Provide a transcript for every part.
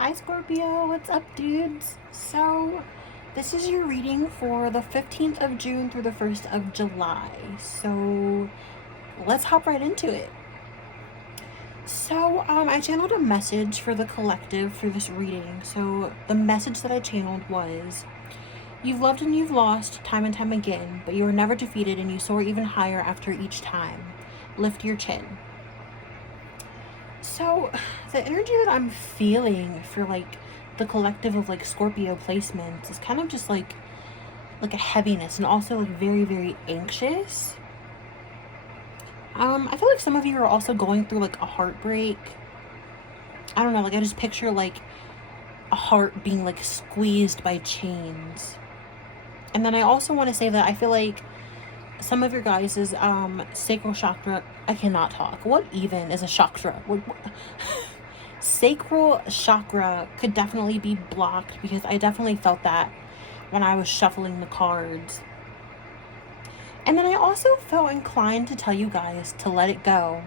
Hi Scorpio, what's up dudes? So this is your reading for the 15th of June through the 1st of July. So let's hop right into it. So I channeled a message for the collective for this reading. So the message that I channeled was, you've loved and you've lost time and time again, but you are never defeated and you soar even higher after each time. Lift your chin. So the energy that I'm feeling for like the collective of like Scorpio placements is kind of just like a heaviness and also like very, very anxious. I feel like some of you are also going through like a heartbreak. I don't know, like I just picture like a heart being like squeezed by chains. And then I also want to say that I feel like some of your guys' sacral chakra, I cannot talk. What even is a chakra? What? Sacral chakra could definitely be blocked because I definitely felt that when I was shuffling the cards. And then I also felt inclined to tell you guys to let it go.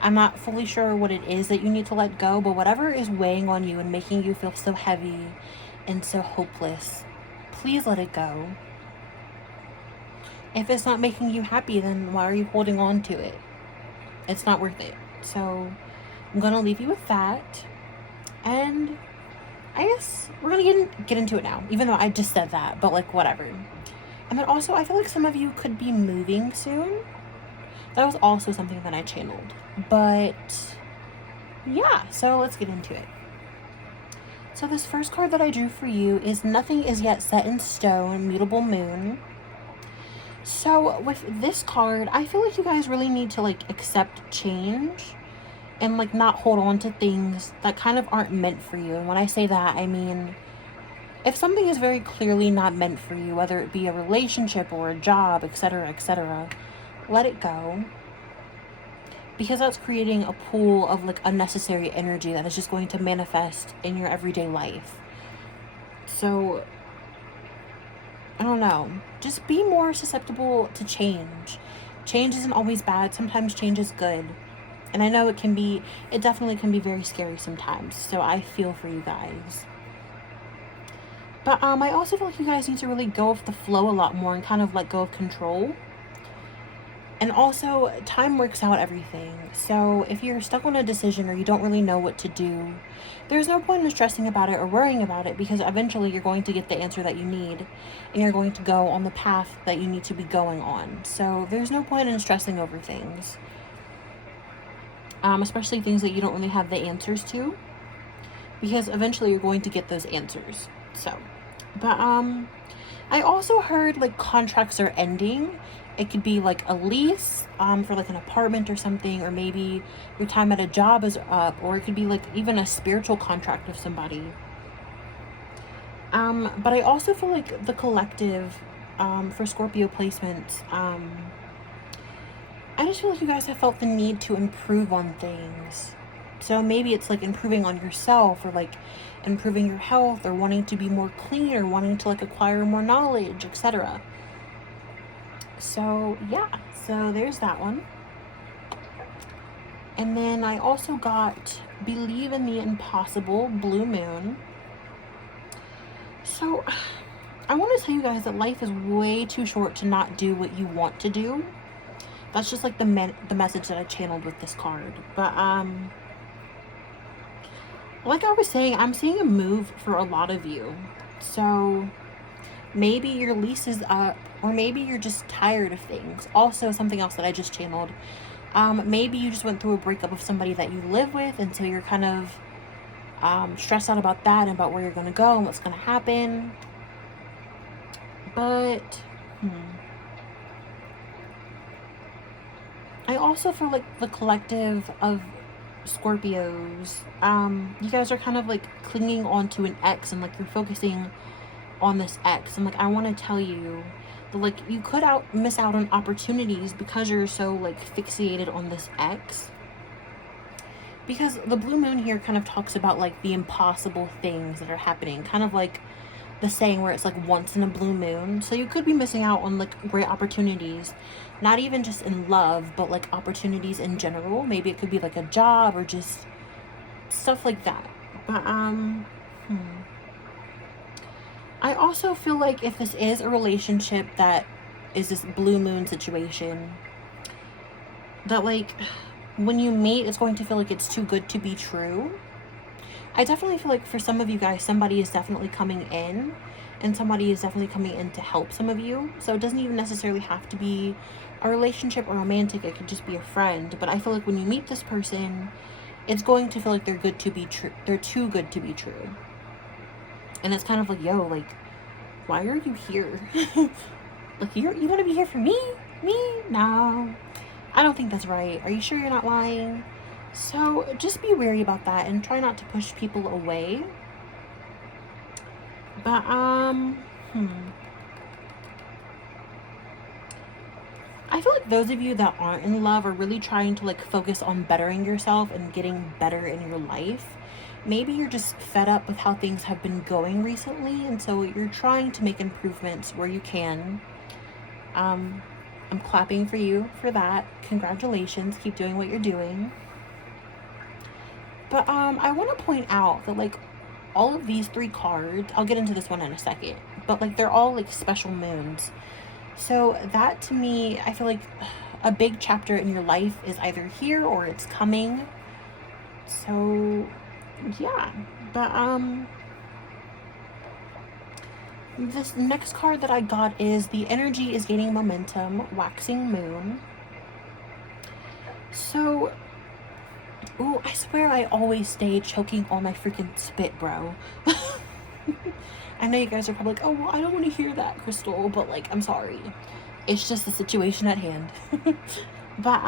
I'm not fully sure what it is that you need to let go, but whatever is weighing on you and making you feel so heavy and so hopeless, please let it go. If it's not making you happy, then why are you holding on to it? It's not worth it. So I'm gonna leave you with that, and I guess we're gonna get into it now, even though I just said that, but like whatever. And then also I feel like some of you could be moving soon. That was also something that I channeled, but yeah, so let's get into it. So this first card that I drew for you is Nothing Is Yet Set in Stone, Mutable Moon. So with this card, I feel like you guys really need to like accept change and like not hold on to things that kind of aren't meant for you. And when I say that, I mean, if something is very clearly not meant for you, whether it be a relationship or a job, etc., let it go. Because that's creating a pool of like unnecessary energy that is just going to manifest in your everyday life. So, I don't know. Just be more susceptible to change. Change isn't always bad. Sometimes change is good. And I know it definitely can be very scary sometimes. So I feel for you guys. But I also feel like you guys need to really go with the flow a lot more and kind of let go of control. And also, time works out everything. So if you're stuck on a decision or you don't really know what to do, there's no point in stressing about it or worrying about it, because eventually you're going to get the answer that you need and you're going to go on the path that you need to be going on. So there's no point in stressing over things. Especially things that you don't really have the answers to, because eventually you're going to get those answers. So, but I also heard like contracts are ending. It could be like a lease for like an apartment or something, or maybe your time at a job is up, or it could be like even a spiritual contract with somebody. But I also feel like the collective for Scorpio placements, I just feel like you guys have felt the need to improve on things. So maybe it's like improving on yourself, or like improving your health, or wanting to be more clean, or wanting to like acquire more knowledge, etc. So yeah, so there's that one. And then I also got Believe in the Impossible, Blue Moon. So I want to tell you guys that life is way too short to not do what you want to do. That's just like the message that I channeled with this card. But like I was saying, I'm seeing a move for a lot of you. So maybe your lease is up, or maybe you're just tired of things. Also, something else that I just channeled, maybe you just went through a breakup of somebody that you live with, and so you're kind of stressed out about that and about where you're going to go and what's going to happen. But I also feel like the collective of Scorpios, you guys are kind of like clinging on to an ex, and like you're focusing on this ex. And like I want to tell you that like you could miss out on opportunities because you're so like fixated on this ex. Because the blue moon here kind of talks about like the impossible things that are happening, kind of like the saying where it's like once in a blue moon. So you could be missing out on like great opportunities, not even just in love, but like opportunities in general. Maybe it could be like a job or just stuff like that. But, I also feel like if this is a relationship that is this blue moon situation, that, like, when you meet, it's going to feel like it's too good to be true. I definitely feel like for some of you guys, somebody is definitely coming in, and somebody is definitely coming in to help some of you. So it doesn't even necessarily have to be a relationship or romantic. It could just be a friend. But I feel like when you meet this person, it's going to feel like they're good to be true. They're too good to be true. And it's kind of like, yo, like, why are you here? Like, you want to be here for me? Me? No. I don't think that's right. Are you sure you're not lying? So just be wary about that and try not to push people away. But, I feel like those of you that aren't in love are really trying to, like, focus on bettering yourself and getting better in your life. Maybe you're just fed up with how things have been going recently, and so you're trying to make improvements where you can. I'm clapping for you for that. Congratulations. Keep doing what you're doing. But I want to point out that, like, all of these 3 cards, I'll get into this one in a second, but, like, they're all, like, special moons. So that, to me, I feel like a big chapter in your life is either here or it's coming. So yeah. But this next card that I got is the energy is gaining momentum, waxing moon. So, ooh, I swear I always stay choking on my freaking spit, bro. I know you guys are probably like, oh, well, I don't want to hear that, Crystal, but, like, I'm sorry. It's just the situation at hand. But,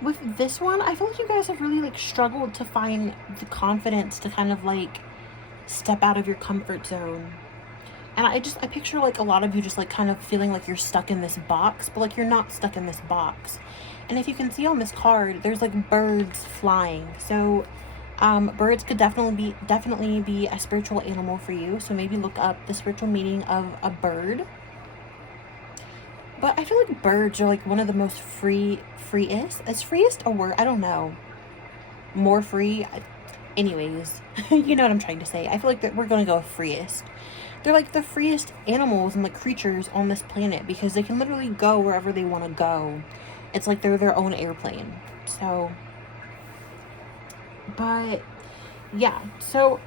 with this one, I feel like you guys have really, like, struggled to find the confidence to kind of, like, step out of your comfort zone. And I picture, like, a lot of you just, like, kind of feeling like you're stuck in this box, but, like, you're not stuck in this box. And if you can see on this card, there's, like, birds flying. So, birds could definitely be a spiritual animal for you. So maybe look up the spiritual meaning of a bird. But I feel like birds are, like, one of the most freest. Is freest a word? I don't know. More free. Anyways, you know what I'm trying to say. I feel like that we're going to go with freest. They're, like, the freest animals and, like, creatures on this planet because they can literally go wherever they want to go. It's like they're their own airplane. So, but yeah, so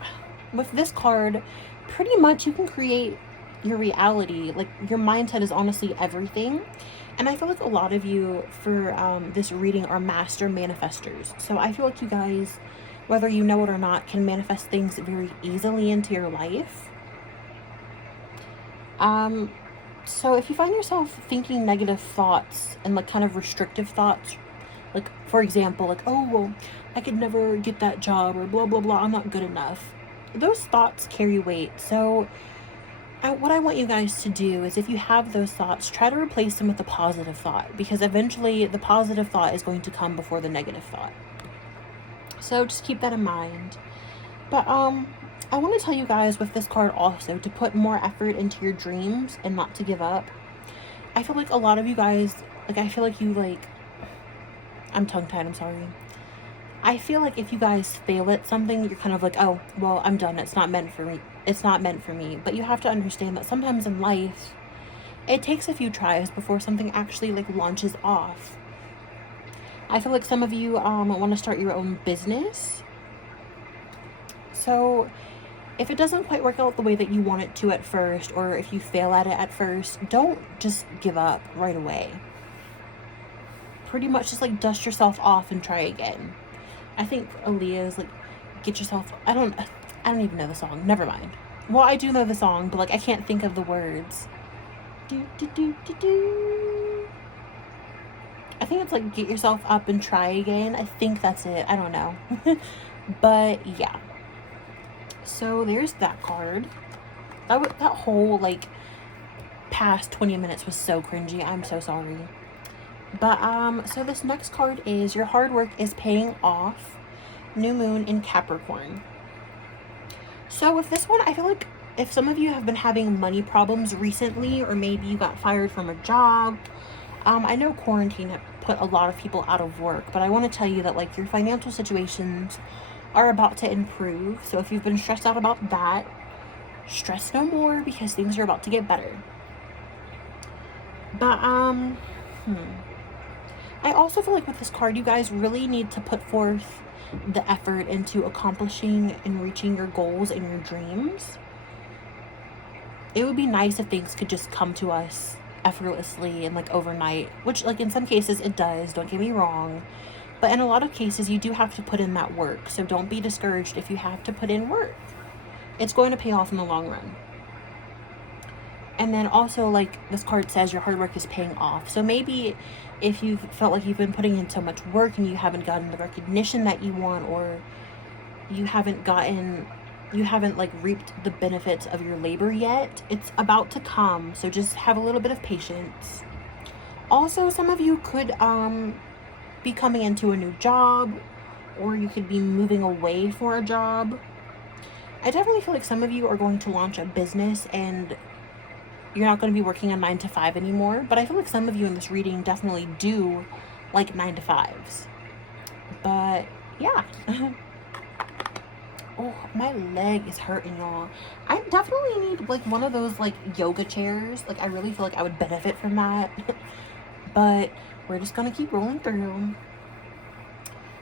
with this card, pretty much you can create your reality. Like, your mindset is honestly everything. And I feel like a lot of you for this reading are master manifestors. So I feel like you guys, whether you know it or not, can manifest things very easily into your life. So if you find yourself thinking negative thoughts and, like, kind of restrictive thoughts, like, for example, like, oh, well, I could never get that job, or blah, blah, blah, I'm not good enough. Those thoughts carry weight. So what I want you guys to do is, if you have those thoughts, try to replace them with a positive thought, because eventually the positive thought is going to come before the negative thought. So just keep that in mind. But I want to tell you guys with this card also to put more effort into your dreams and not to give up. I feel like a lot of you guys, like, I feel like you, like, I'm tongue-tied, I'm sorry. I feel like if you guys fail at something, you're kind of like, oh, well, I'm done. It's not meant for me. It's not meant for me. But you have to understand that sometimes in life, it takes a few tries before something actually, like, launches off. I feel like some of you want to start your own business. So if it doesn't quite work out the way that you want it to at first, or if you fail at it at first, don't just give up right away. Pretty much just, like, dust yourself off and try again. I think Aaliyah's, like, get yourself, I don't even know the song. Never mind. Well, I do know the song, but, like, I can't think of the words. Do, do, do, do, do. I think it's, like, get yourself up and try again. I think that's it. I don't know. But yeah. So there's that card. That whole, like, past 20 minutes was so cringy. I'm so sorry. But so this next card is your hard work is paying off. New moon in Capricorn. So with this one, I feel like if some of you have been having money problems recently, or maybe you got fired from a job, I know quarantine put a lot of people out of work, but I want to tell you that like your financial situations are about to improve. So if you've been stressed out about that, stress no more, because things are about to get better. But I also feel like with this card, you guys really need to put forth the effort into accomplishing and reaching your goals and your dreams. It would be nice if things could just come to us effortlessly and like overnight, which like in some cases it does, don't get me wrong, but in a lot of cases you do have to put in that work. So don't be discouraged if you have to put in work. It's going to pay off in the long run. And then also, like this card says, your hard work is paying off. So maybe if you've felt like you've been putting in so much work and you haven't gotten the recognition that you want, or you haven't like reaped the benefits of your labor yet, it's about to come. So just have a little bit of patience. Also, some of you could be coming into a new job, or you could be moving away for a job. I definitely feel like some of you are going to launch a business and you're not going to be working a 9-to-5 anymore. But I feel like some of you in this reading definitely do like 9-to-5s. But yeah. Oh, my leg is hurting, y'all. I definitely need like one of those like yoga chairs. Like I really feel like I would benefit from that. But we're just gonna keep rolling through.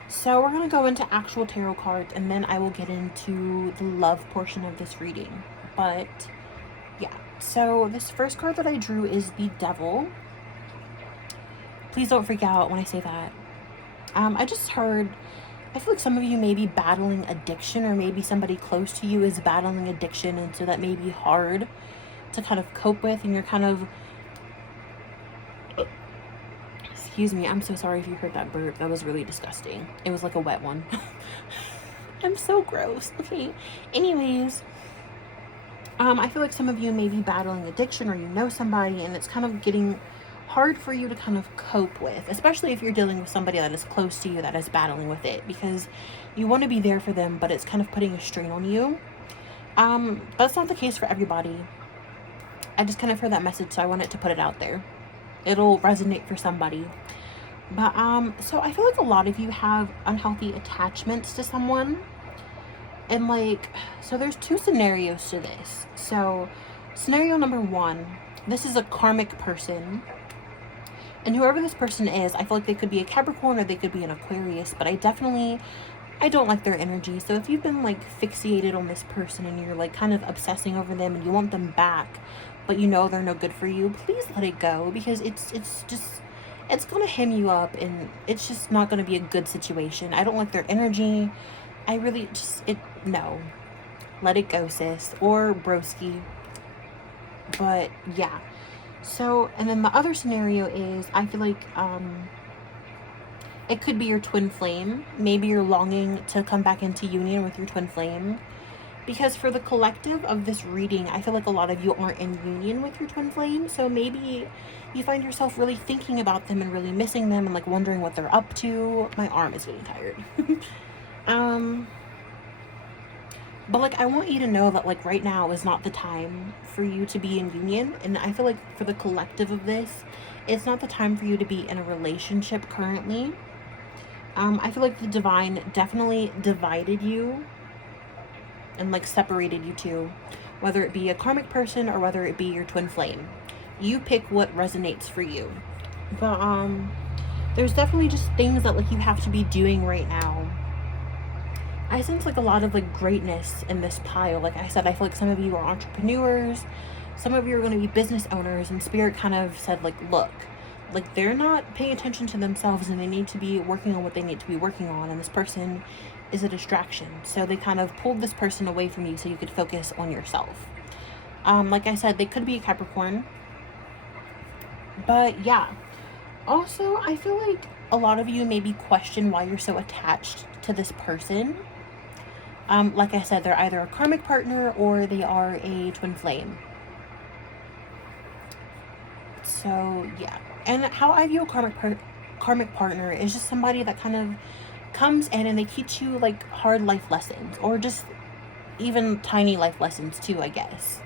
So we're gonna go into actual tarot cards, and then I will get into the love portion of this reading. But yeah, so this first card that I drew is the Devil. Please don't freak out when I say that. I just heard, I feel like some of you may be battling addiction, or maybe somebody close to you is battling addiction, and so that may be hard to kind of cope with, and you're kind of, excuse me, I'm so sorry if you heard that burp. That was really disgusting. It was like a wet one. I'm so gross. Okay, anyways, I feel like some of you may be battling addiction, or you know somebody, and it's kind of getting hard for you to kind of cope with, especially if you're dealing with somebody that is close to you that is battling with it, because you want to be there for them, but it's kind of putting a strain on you. That's not the case for everybody. I just kind of heard that message, so I wanted to put it out there. It'll resonate for somebody. But so I feel like a lot of you have unhealthy attachments to someone, and like, so there's two scenarios to this. So scenario number one, this is a karmic person. And whoever this person is, I feel like they could be a Capricorn or they could be an Aquarius, but I don't like their energy. So if you've been like fixated on this person and you're like kind of obsessing over them and you want them back, but you know they're no good for you, please let it go, because it's going to hem you up, and it's just not going to be a good situation. I don't like their energy. I really no. Let it go, sis, or broski. But yeah. So, and then the other scenario is, I feel like it could be your twin flame. Maybe you're longing to come back into union with your twin flame, because for the collective of this reading, I feel like a lot of you aren't in union with your twin flame. So maybe you find yourself really thinking about them and really missing them and like wondering what they're up to. My arm is getting tired. But like, I want you to know that like right now is not the time for you to be in union. And I feel like for the collective of this, it's not the time for you to be in a relationship currently. I feel like the divine definitely divided you and like separated you two, whether it be a karmic person or whether it be your twin flame. You pick what resonates for you. But there's definitely just things that like you have to be doing right now. I sense like a lot of like greatness in this pile. Like I said, I feel like some of you are entrepreneurs, some of you are going to be business owners, and Spirit kind of said like, look, like they're not paying attention to themselves and they need to be working on what they need to be working on, and this person is a distraction. So they kind of pulled this person away from you so you could focus on yourself. Like I said, they could be a Capricorn. But yeah, also I feel like a lot of you maybe question why you're so attached to this person. Like I said, they're either a karmic partner or they are a twin flame. So yeah, and how I view a karmic partner is just somebody that kind of comes in and they teach you like hard life lessons, or just even tiny life lessons too, I guess.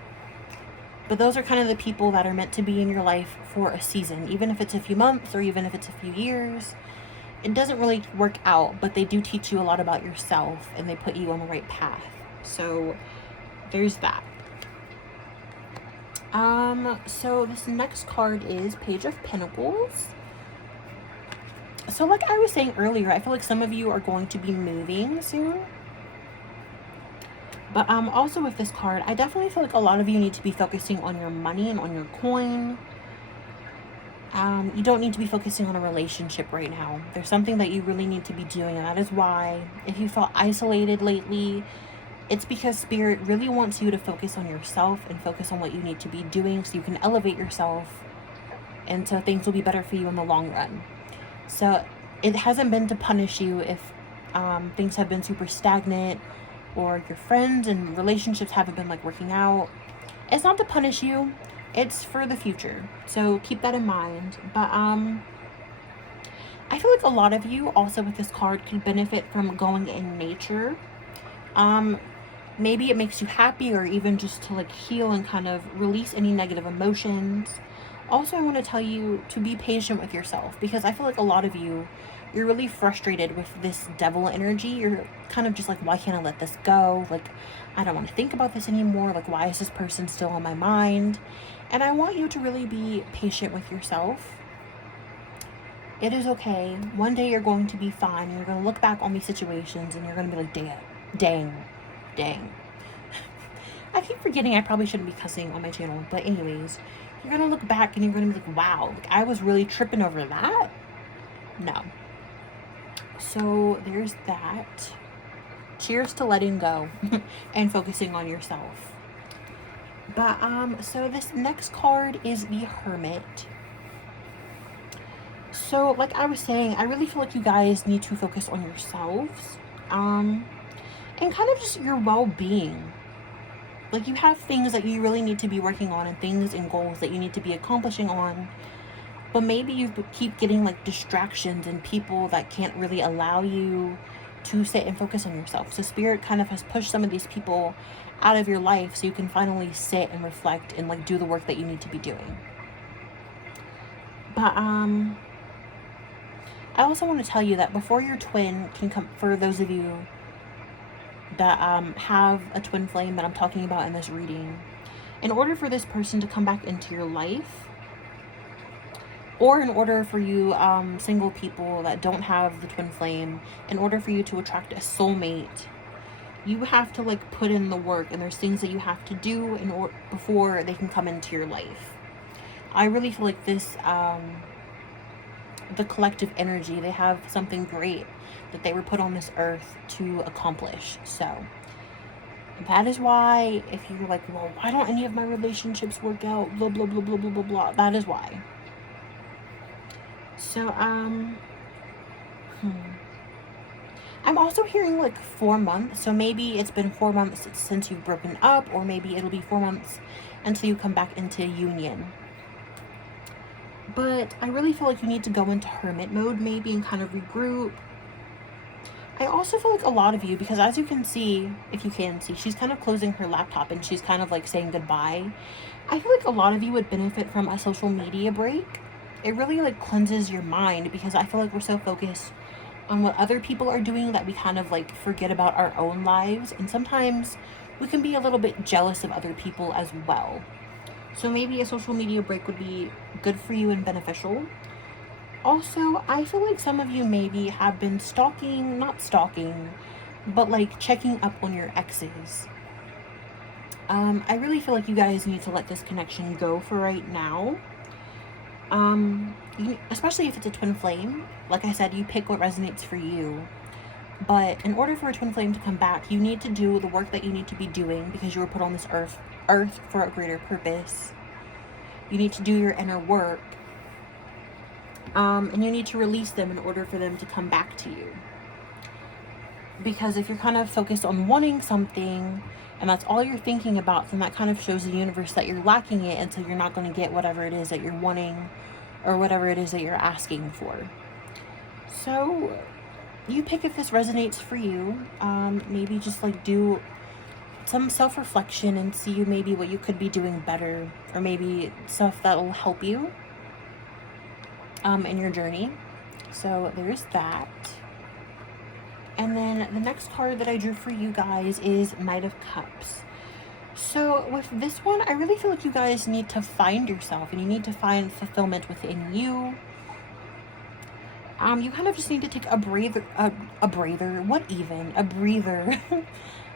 But those are kind of the people that are meant to be in your life for a season, even if it's a few months or even if it's a few years. It doesn't really work out, but they do teach you a lot about yourself and they put you on the right path. So there's that. So this next card is Page of Pentacles. So like I was saying earlier, I feel like some of you are going to be moving soon. But also with this card, I definitely feel like a lot of you need to be focusing on your money and on your coin. You don't need to be focusing on a relationship right now. There's something that you really need to be doing, and that is why if you felt isolated lately, it's because Spirit really wants you to focus on yourself and focus on what you need to be doing so you can elevate yourself, and so things will be better for you in the long run. So it hasn't been to punish you if things have been super stagnant or your friends and relationships haven't been like working out. It's not to punish you. It's for the future. So keep that in mind. But I feel like a lot of you also with this card could benefit from going in nature. Maybe it makes you happy, or even just to like heal and kind of release any negative emotions. Also, I want to tell you to be patient with yourself, because I feel like a lot of you, you're really frustrated with this devil energy. You're kind of just like, why can't I let this go? Like, I don't want to think about this anymore. Like, why is this person still on my mind? And I want you to really be patient with yourself. It is okay. One day you're going to be fine. You're going to look back on these situations and you're going to be like, dang. I keep forgetting I probably shouldn't be cussing on my channel. But anyways, you're going to look back and you're going to be like, wow, like, I was really tripping over that. No. So there's that. Cheers to letting go and focusing on yourself. But so this next card is the Hermit. So like I was saying, I really feel like you guys need to focus on yourselves and kind of just your well-being. Like, you have things that you really need to be working on and things and goals that you need to be accomplishing on, but maybe you keep getting like distractions and people that can't really allow you to sit and focus on yourself. So Spirit kind of has pushed some of these people out of your life so you can finally sit and reflect and like do the work that you need to be doing. But I also want to tell you that before your twin can come, for those of you that have a twin flame that I'm talking about in this reading, in order for this person to come back into your life, or in order for you single people that don't have the twin flame, in order for you to attract a soulmate, you have to like put in the work, and there's things that you have to do in order before they can come into your life. I really feel like this the collective energy, they have something great that they were put on this earth to accomplish. So that is why, if you're like, well, why don't any of my relationships work out, blah blah blah blah blah blah blah, that is why. So I'm also hearing like 4 months. So maybe it's been 4 months since you've broken up, or maybe it'll be 4 months until you come back into union. But I really feel like you need to go into hermit mode maybe and kind of regroup. I also feel like a lot of you, because as you can see, if you can see, she's kind of closing her laptop and she's kind of like saying goodbye. I feel like a lot of you would benefit from a social media break. It really like cleanses your mind, because I feel like we're so focused on what other people are doing that we kind of like forget about our own lives. And sometimes we can be a little bit jealous of other people as well. So maybe a social media break would be good for you and beneficial. Also, I feel like some of you maybe have been not stalking, but like checking up on your exes. I really feel like you guys need to let this connection go for right now. Especially if it's a twin flame. Like I said, you pick what resonates for you. But in order for a twin flame to come back, you need to do the work that you need to be doing, because you were put on this earth for a greater purpose. You need to do your inner work. And you need to release them in order for them to come back to you. Because if you're kind of focused on wanting something and that's all you're thinking about, then that kind of shows the universe that you're lacking it, and so you're not going to get whatever it is that you're wanting or whatever it is that you're asking for. So you pick if this resonates for you. Maybe just like do some self-reflection and see maybe what you could be doing better, or maybe stuff that will help you in your journey. So there's that. And then the next card that I drew for you guys is Knight of Cups. So with this one, I really feel like you guys need to find yourself, and you need to find fulfillment within you. You kind of just need to take a breather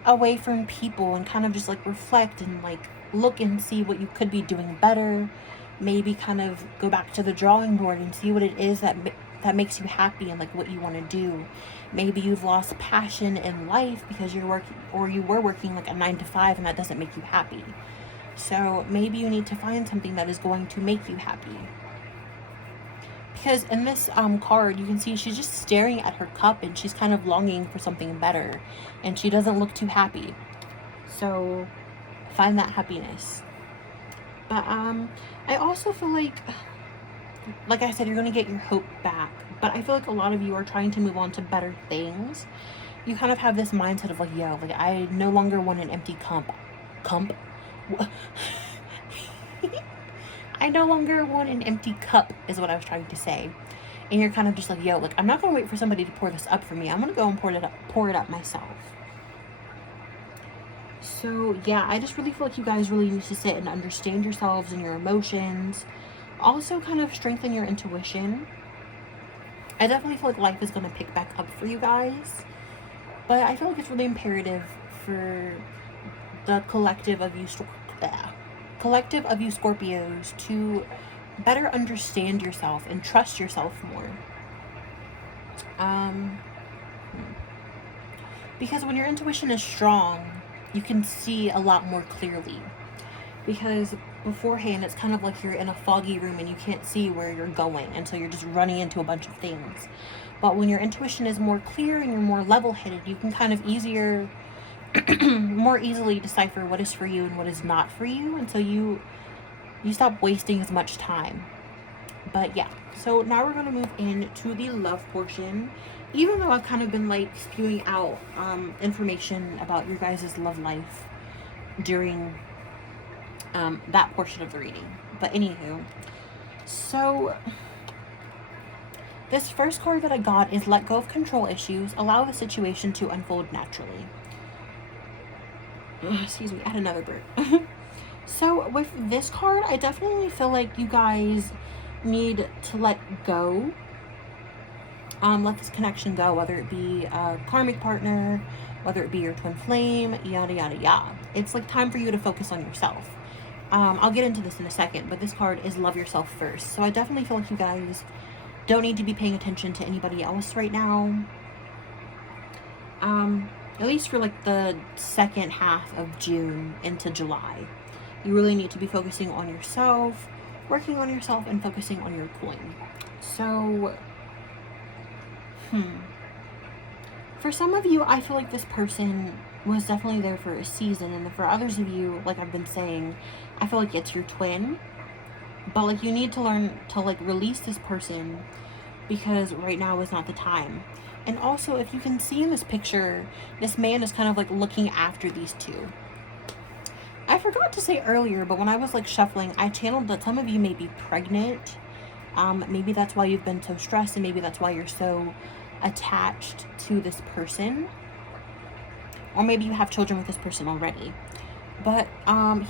away from people, and kind of just like reflect and like look and see what you could be doing better. Maybe kind of go back to the drawing board and see what it is that makes you happy and like what you want to do. Maybe you've lost passion in life because you're working, or you were working like a 9-to-5, and that doesn't make you happy. So maybe you need to find something that is going to make you happy. Because in this card, you can see she's just staring at her cup, and she's kind of longing for something better, and she doesn't look too happy. So find that happiness. But I also feel like I said, you're going to get your hope back. But I feel like a lot of you are trying to move on to better things. You kind of have this mindset of like, yo, like I no longer want an empty cup. I no longer want an empty cup is what I was trying to say. And you're kind of just like, yo, like I'm not going to wait for somebody to pour this up for me. I'm going to go and pour it up myself. So yeah, I just really feel like you guys really need to sit and understand yourselves and your emotions. Also kind of strengthen your intuition. I definitely feel like life is going to pick back up for you guys. But I feel like it's really imperative for the collective of you Scorpios to better understand yourself and trust yourself more. Because when your intuition is strong, you can see a lot more clearly. Because beforehand, it's kind of like you're in a foggy room and you can't see where you're going, and so you're just running into a bunch of things. But when your intuition is more clear and you're more level-headed, you can kind of more easily decipher what is for you and what is not for you, and so you stop wasting as much time. But yeah, so now we're going to move into the love portion. Even though I've kind of been like spewing out information about your guys' love life during that portion of the reading. But anywho, so this first card that I got is let go of control issues, allow the situation to unfold naturally. Excuse me, I had another burp. So with this card, I definitely feel like you guys need to let go. Let this connection go, whether it be a karmic partner, whether it be your twin flame, yada yada yada. It's like time for you to focus on yourself. I'll get into this in a second, but this card is love yourself first. So I definitely feel like you guys don't need to be paying attention to anybody else right now. At least for like the second half of June into July. You really need to be focusing on yourself, working on yourself, and focusing on your coin. So, for some of you, I feel like this person was definitely there for a season, and for others of you, like I've been saying, I feel like it's your twin. But like you need to learn to like release this person, because right now is not the time. And also, if you can see in this picture, this man is kind of like looking after these two. I forgot to say earlier, but when I was like shuffling, I channeled that some of you may be pregnant. Maybe that's why you've been so stressed, and maybe that's why you're so attached to this person. Or maybe you have children with this person already. But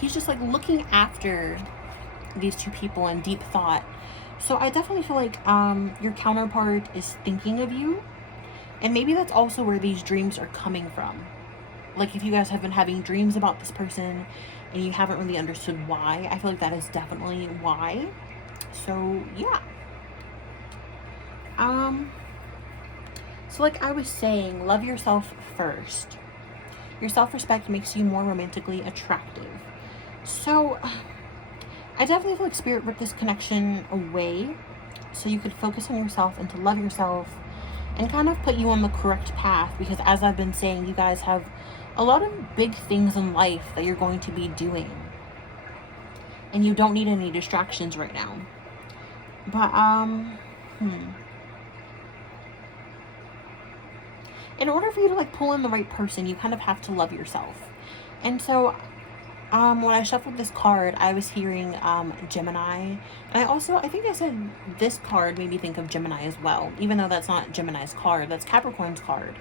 he's just like looking after these two people in deep thought. So I definitely feel like your counterpart is thinking of you. And maybe that's also where these dreams are coming from. Like if you guys have been having dreams about this person and you haven't really understood why, I feel like that is definitely why. So yeah. So like I was saying, love yourself first. Your self-respect makes you more romantically attractive. So I definitely feel like Spirit ripped this connection away so you could focus on yourself and to love yourself and kind of put you on the correct path, because as I've been saying, you guys have a lot of big things in life that you're going to be doing, and you don't need any distractions right now. But in order for you to like pull in the right person, you kind of have to love yourself. And so, when I shuffled this card, I was hearing Gemini. And I think I said this card made me think of Gemini as well, even though that's not Gemini's card, that's Capricorn's card.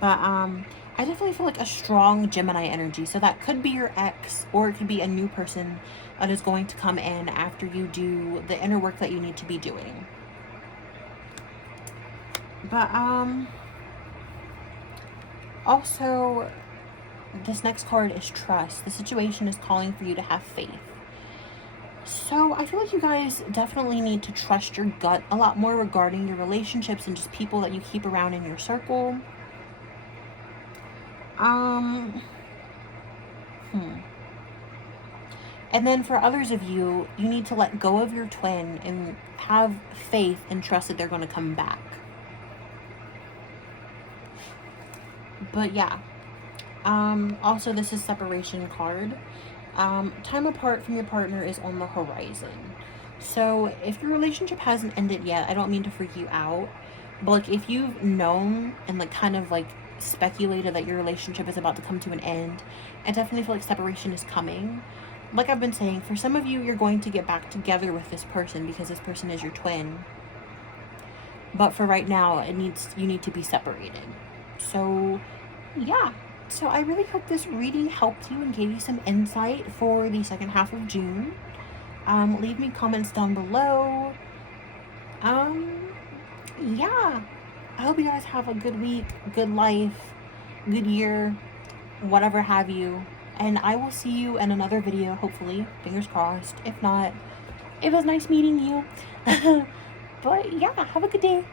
But I definitely feel like a strong Gemini energy. So that could be your ex, or it could be a new person that is going to come in after you do the inner work that you need to be doing. But also, this next card is trust. The situation is calling for you to have faith. So I feel like you guys definitely need to trust your gut a lot more regarding your relationships and just people that you keep around in your circle. And then for others of you, you need to let go of your twin and have faith and trust that they're going to come back. But yeah. Also, this is separation card. Time apart from your partner is on the horizon. So if your relationship hasn't ended yet, I don't mean to freak you out, but like if you've known and like kind of like speculated that your relationship is about to come to an end, I definitely feel like separation is coming. Like I've been saying, for some of you, you're going to get back together with this person because this person is your twin. But for right now, you need to be separated. So yeah. So I really hope this reading helped you and gave you some insight for the second half of June. Leave me comments down below. Yeah. I hope you guys have a good week, good life, good year, whatever have you. And I will see you in another video, hopefully. Fingers crossed. If not, it was nice meeting you. But yeah, have a good day.